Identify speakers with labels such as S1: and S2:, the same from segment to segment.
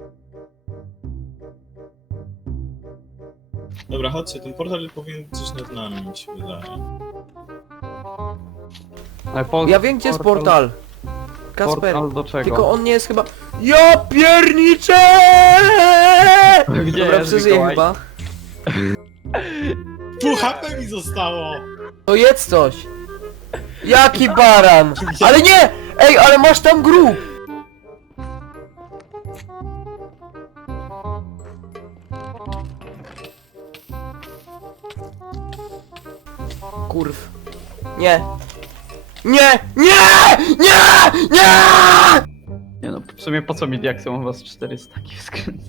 S1: Dobra, chodźcie, ten portal powinien gdzieś nad nami, mi się wydaje.
S2: Ja wiem gdzie jest portal. Kasper,
S3: Portal do czego?
S2: tylko on nie jest chyba... Ja pierniczę!
S3: Gdzie
S2: Dobra,
S3: jest
S2: przeżyję
S3: Mikołaj?
S2: chyba.
S1: Pół HP mi zostało!
S2: To jedz coś. Jaki baran! Ale nie! Ej, ale masz tam grób! Kurw. Nie. Nie! Nie! Nie! Nie!
S3: Nie no, w sumie po co mi diaksy, mam was 400 takich w skrzynce.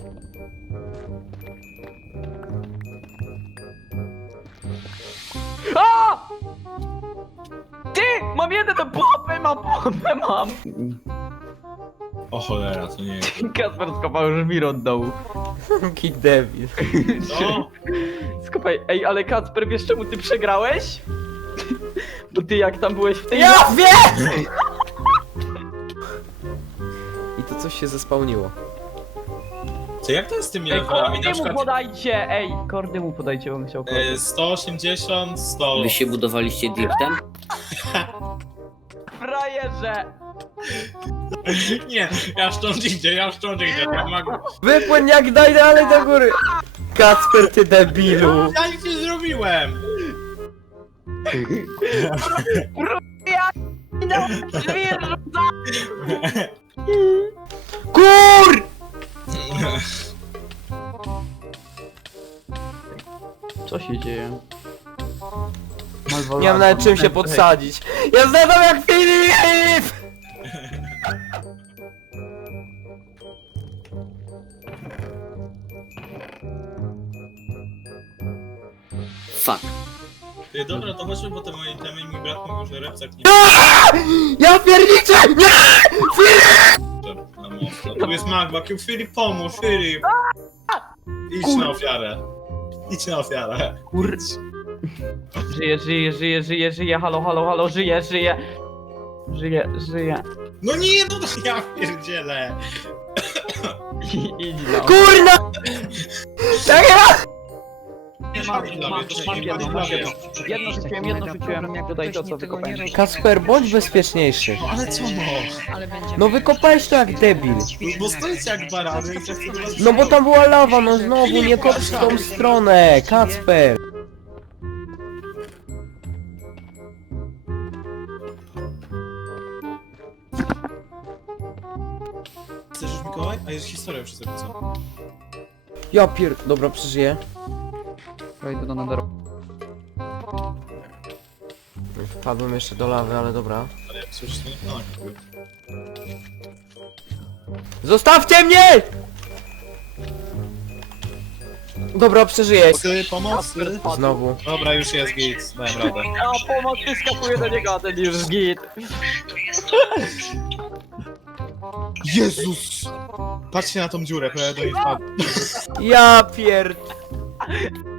S3: A! Ty! Mam jeden, to połapę mam!
S1: O cholera, to nie jest.
S3: Kasper skopał już mir od dołu.
S2: Jaki debil.
S1: Co?
S3: Skopaj, ej, ale Kacper, wiesz czemu ty przegrałeś? Bo ty jak tam byłeś w tej...
S2: Ja wiem! I to coś się zespałniło.
S1: Co, jak to jest z tymi
S3: Ej,
S1: levelami?
S3: kordy
S1: Na
S3: mu
S1: przykład
S3: podajcie! Ej, kordy mu podajcie, bo bym chciał kordy.
S1: 180, 100.
S4: Wy się budowaliście dirtem?
S3: Frajerze!
S1: Nie, ja stąd idę, ja mag...
S2: Wypłyń jak daj dalej do góry! Kacper, ty debilu!
S1: Ja nic nie zrobiłem!
S2: KUR!
S3: Co się dzieje?
S2: Nie mam nawet czym się podsadzić. Ja zjadam jak Filip!
S4: Fuck.
S1: Ty, dobra, to chodźmy po te moje itemy i mój brat mówił, że repsak nie
S2: Ja pierniczę! Nie!
S1: może na most. Tu jest magma, Filip pomóż, Filip! Idź na ofiarę. Idź na ofiarę.
S3: Kur... Żyje, halo, żyje. Żyje.
S1: No nie, no to ja pierdzielę.
S3: Idź no.
S2: Kurna! Tak ja!
S3: Mam jedno rzuciłem, tutaj to co wykopałem.
S2: Kasper, bądź bezpieczniejszy.
S1: Ale co no?
S2: No wykopałeś to jak debil.
S1: Bo stoicie jak barany i chcę do was...
S2: No bo tam była lawa, no znowu nie kop w tą stronę, Kacper.
S1: Chcesz już Mikołaj? A jest historia już sobie, co?
S2: Ja Dobra, przeżyję.
S3: Wejdę do naderu.
S2: Wpadłem jeszcze do lawy, ale dobra.
S1: Ale jak słyszysz, to nie tak.
S2: Zostawcie mnie! Dobra, przeżyję.
S1: Pomocy?
S2: Znowu.
S1: Dobra, już jest git, dałem radę.
S3: A pomoc wyskakuje do niego, a ten już git.
S1: Jezus! Patrzcie na tą dziurę, prawie do niej wpadł.
S2: Ja pierd...